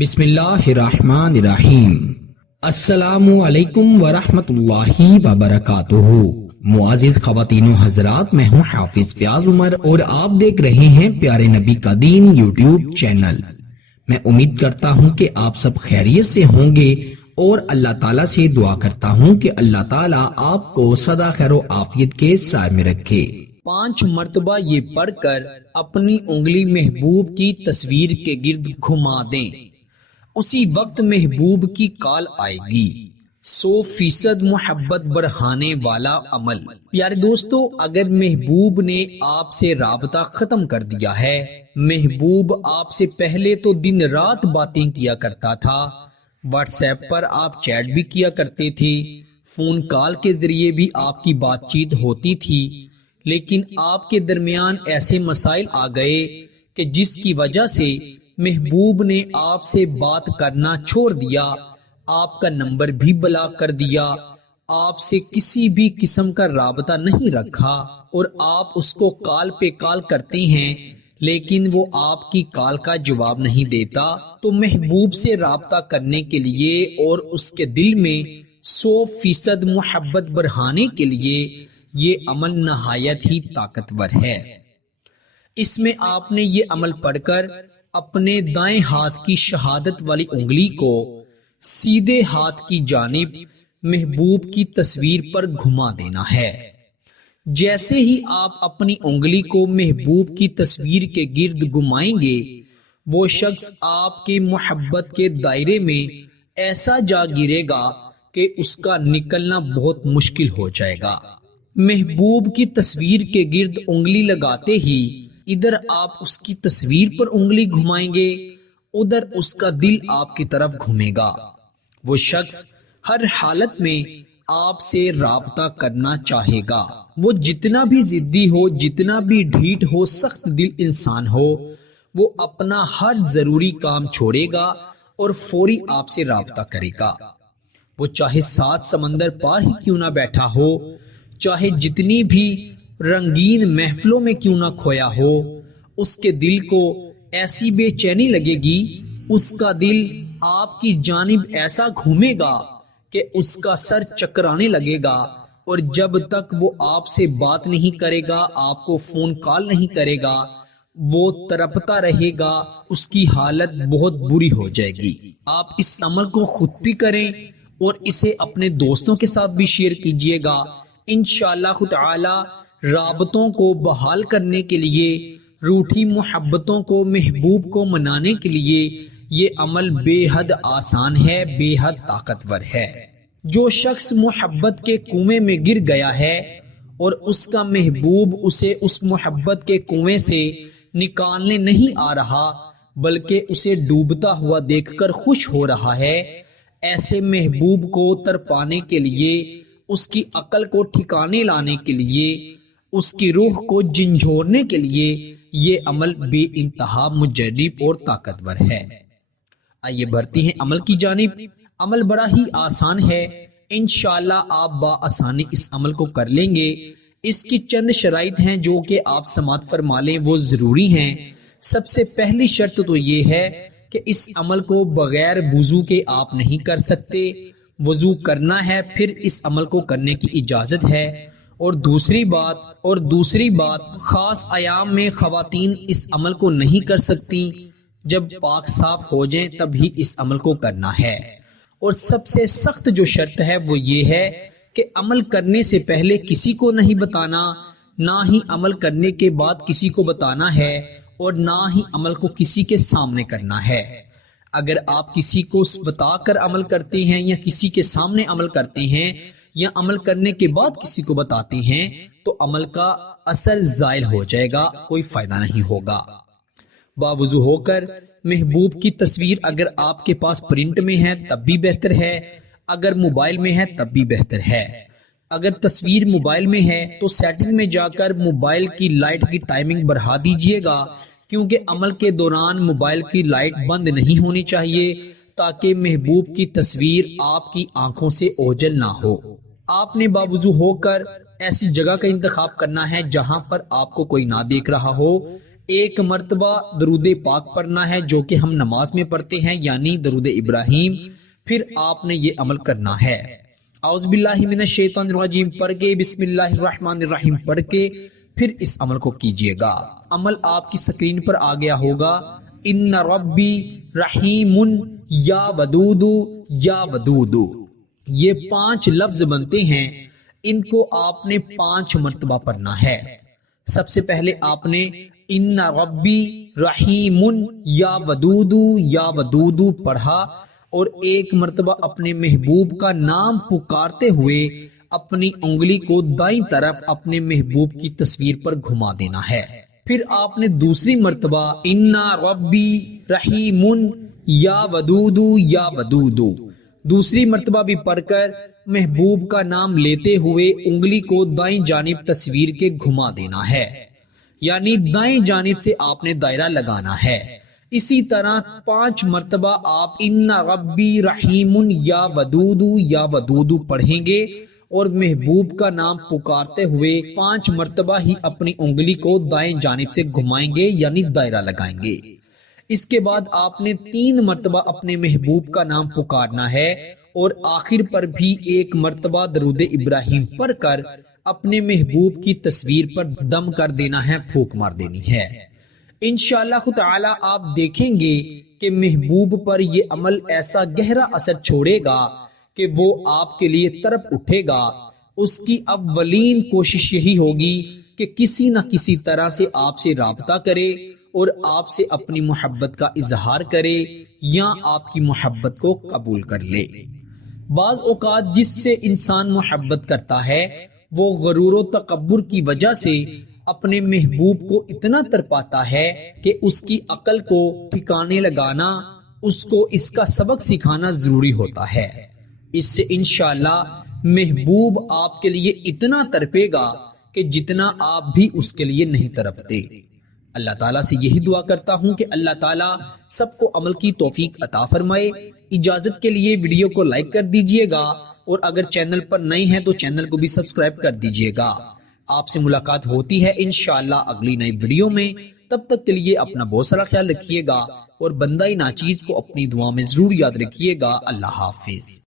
بسم اللہ الرحمن الرحیم۔ السلام علیکم ورحمۃ اللہ وبرکاتہ۔ معزز خواتین و حضرات، میں ہوں حافظ فیاض عمر اور آپ دیکھ رہے ہیں پیارے نبی کا دین یوٹیوب چینل۔ میں امید کرتا ہوں کہ آپ سب خیریت سے ہوں گے اور اللہ تعالیٰ سے دعا کرتا ہوں کہ اللہ تعالیٰ آپ کو سدا خیر و عافیت کے سائے میں رکھے۔ 5 مرتبہ یہ پڑھ کر اپنی انگلی محبوب کی تصویر کے گرد گھما دیں، اسی وقت محبوب کی کال آئے گی۔ 100% محبت بڑھانے والا عمل۔ پیارے دوستو، اگر محبوب نے آپ سے رابطہ ختم کر دیا ہے، محبوب آپ سے پہلے تو دن رات باتیں کیا کرتا تھا، واٹس ایپ پر آپ چیٹ بھی کیا کرتے تھے، فون کال کے ذریعے بھی آپ کی بات چیت ہوتی تھی، لیکن آپ کے درمیان ایسے مسائل آ گئے کہ جس کی وجہ سے محبوب نے آپ سے بات کرنا چھوڑ دیا، آپ کا نمبر بھی بلاک کر دیا، آپ سے کسی بھی قسم کا رابطہ نہیں رکھا، اور آپ اس کو کال پہ کال کرتے ہیں لیکن وہ آپ کی کال کا جواب نہیں دیتا۔ تو محبوب سے رابطہ کرنے کے لیے اور اس کے دل میں 100% محبت بڑھانے کے لیے یہ عمل نہایت ہی طاقتور ہے۔ اس میں آپ نے یہ عمل پڑھ کر اپنے دائیں ہاتھ کی شہادت والی انگلی کو سیدھے ہاتھ کی جانب محبوب کی تصویر پر گھما دینا ہے۔ جیسے ہی آپ اپنی انگلی کو محبوب کی تصویر کے گرد گھمائیں گے، وہ شخص آپ کے محبت کے دائرے میں ایسا جا گرے گا کہ اس کا نکلنا بہت مشکل ہو جائے گا۔ محبوب کی تصویر کے گرد انگلی لگاتے ہی ادھر آپ اس کی تصویر پر انگلی گھمائیں گے، ادھر اس کا دل آپ کی طرف گھومے گا۔ وہ شخص ہر حالت میں آپ سے رابطہ کرنا چاہے گا، وہ جتنا بھی ضدی ہو، جتنا بھی ڈھیٹ ہو، سخت دل انسان ہو، وہ اپنا ہر ضروری کام چھوڑے گا اور فوری آپ سے رابطہ کرے گا۔ وہ چاہے 7 سمندر پار ہی کیوں نہ بیٹھا ہو، چاہے جتنی بھی رنگین محفلوں میں کیوں نہ کھویا ہو، اس کے دل کو ایسی بے چینی لگے گی، اس کا دل آپ کی جانب ایسا گھومے گا کہ اس کا سر چکرانے لگے گا، اور جب تک وہ آپ سے بات نہیں کرے گا، آپ کو فون کال نہیں کرے گا، وہ تڑپتا رہے گا، اس کی حالت بہت بری ہو جائے گی۔ آپ اس عمل کو خود بھی کریں اور اسے اپنے دوستوں کے ساتھ بھی شیئر کیجئے گا۔ انشاءاللہ تعالی رابطوں کو بحال کرنے کے لیے، روٹھی محبتوں کو محبوب کو منانے کے لیے یہ عمل بے حد آسان ہے، بے حد طاقتور ہے۔ جو شخص محبت کے کنویں میں گر گیا ہے اور اس کا محبوب اسے اس محبت کے کنویں سے نکالنے نہیں آ رہا، بلکہ اسے ڈوبتا ہوا دیکھ کر خوش ہو رہا ہے، ایسے محبوب کو تڑپانے کے لیے، اس کی عقل کو ٹھکانے لانے کے لیے، اس کی روح کو جھنجھوڑنے کے لیے یہ عمل بے انتہا مجرب اور طاقتور ہے۔ آئیے بڑھتے ہیں عمل کی جانب۔ عمل بڑا ہی آسان ہے، انشاءاللہ آپ بآسانی اس عمل کو کر لیں گے۔ اس کی چند شرائط ہیں جو کہ آپ سماعت فرما لیں، وہ ضروری ہیں۔ سب سے پہلی شرط تو یہ ہے کہ اس عمل کو بغیر وضو کے آپ نہیں کر سکتے، وضو کرنا ہے پھر اس عمل کو کرنے کی اجازت ہے۔ اور دوسری بات خاص ایام میں خواتین اس عمل کو نہیں کر سکتی، جب پاک صاف ہو جائیں تب ہی اس عمل کو کرنا ہے۔ اور سب سے سخت جو شرط ہے وہ یہ ہے کہ عمل کرنے سے پہلے کسی کو نہیں بتانا، نہ ہی عمل کرنے کے بعد کسی کو بتانا ہے، اور نہ ہی عمل کو کسی کے سامنے کرنا ہے۔ اگر آپ کسی کو بتا کر عمل کرتے ہیں یا کسی کے سامنے عمل کرتے ہیں یا عمل کرنے کے بعد کسی کو بتاتے ہیں تو عمل کا اثر زائل ہو جائے گا، کوئی فائدہ نہیں ہوگا۔ باوضو ہو کر محبوب کی تصویر اگر آپ کے پاس پرنٹ میں ہے تب بھی بہتر ہے، اگر موبائل میں ہے تب بھی بہتر ہے۔ اگر تصویر موبائل میں ہے تو سیٹنگ میں جا کر موبائل کی لائٹ کی ٹائمنگ بڑھا دیجئے گا، کیونکہ عمل کے دوران موبائل کی لائٹ بند نہیں ہونی چاہیے تاکہ محبوب کی تصویر آپ کی آنکھوں سے اوجھل نہ ہو۔ آپ نے باوضو ہو کر ایسی جگہ کا انتخاب کرنا ہے جہاں پر آپ کو کوئی نہ دیکھ رہا ہو، ایک مرتبہ درود پاک پڑھنا ہے جو کہ ہم نماز میں پڑھتے ہیں، یعنی درود ابراہیم. پھر آپ نے یہ عمل کرنا ہے. اعوذ باللہ من الشیطان الرجیم پڑھ کے بسم اللہ الرحمن الرحیم پڑھ کے پھر اس عمل کو کیجئے گا. عمل آپ کی سکرین پر آ گیا ہوگا. ان ربی رحیم یا ودود یا ودود، یہ 5 لفظ بنتے ہیں. ان کو آپ نے 5 مرتبہ پڑھنا ہے. سب سے پہلے آپ نے ان ربی رحیم یا ودود پڑھا اور ایک مرتبہ اپنے محبوب کا نام پکارتے ہوئے اپنی انگلی کو دائیں طرف اپنے محبوب کی تصویر پر گھما دینا ہے. پھر آپ نے دوسری مرتبہ ان ربی رحیم یا ودود دوسری مرتبہ بھی پڑھ کر محبوب کا نام لیتے ہوئے انگلی کو دائیں جانب تصویر کے گھما دینا ہے، یعنی دائیں جانب سے آپ نے دائرہ لگانا ہے. اسی طرح 5 مرتبہ آپ ان ربی رحیم یا ودود پڑھیں گے اور محبوب کا نام پکارتے ہوئے 5 مرتبہ ہی اپنی انگلی کو دائیں جانب سے گھمائیں گے، یعنی دائرہ لگائیں گے. اس کے بعد آپ نے 3 مرتبہ اپنے محبوب کا نام پکارنا ہے اور آخر پر بھی 1 مرتبہ درود ابراہیم پڑھ کر اپنے محبوب کی تصویر پر دم کر دینا ہے، پھونک مار دینی ہے. انشاءاللہ تعالی آپ دیکھیں گے کہ محبوب پر یہ عمل ایسا گہرا اثر چھوڑے گا کہ وہ آپ کے لیے تڑپ اٹھے گا. اس کی اولین کوشش یہی ہوگی کہ کسی نہ کسی طرح سے آپ سے رابطہ کرے اور آپ سے اپنی محبت کا اظہار کرے یا آپ کی محبت کو قبول کر لے. بعض اوقات جس سے انسان محبت کرتا ہے وہ غرور و تکبر کی وجہ سے اپنے محبوب کو اتنا تڑپاتا ہے کہ اس کی عقل کو ٹھکانے لگانا، اس کو اس کا سبق سکھانا ضروری ہوتا ہے. اس سے انشاءاللہ محبوب آپ کے لیے اتنا تڑپے گا کہ جتنا آپ بھی اس کے لیے نہیں تڑپتے. اللہ تعالیٰ سے یہی دعا کرتا ہوں کہ اللہ تعالیٰ سب کو عمل کی توفیق عطا فرمائے. اجازت کے لیے ویڈیو کو لائک کر دیجئے گا اور اگر چینل پر نئے ہیں تو چینل کو بھی سبسکرائب کر دیجئے گا. آپ سے ملاقات ہوتی ہے انشاءاللہ اگلی نئی ویڈیو میں. تب تک کے لیے اپنا بہت سارا خیال رکھیے گا اور بندہ ناچیز کو اپنی دعا میں ضرور یاد رکھیے گا. اللہ حافظ.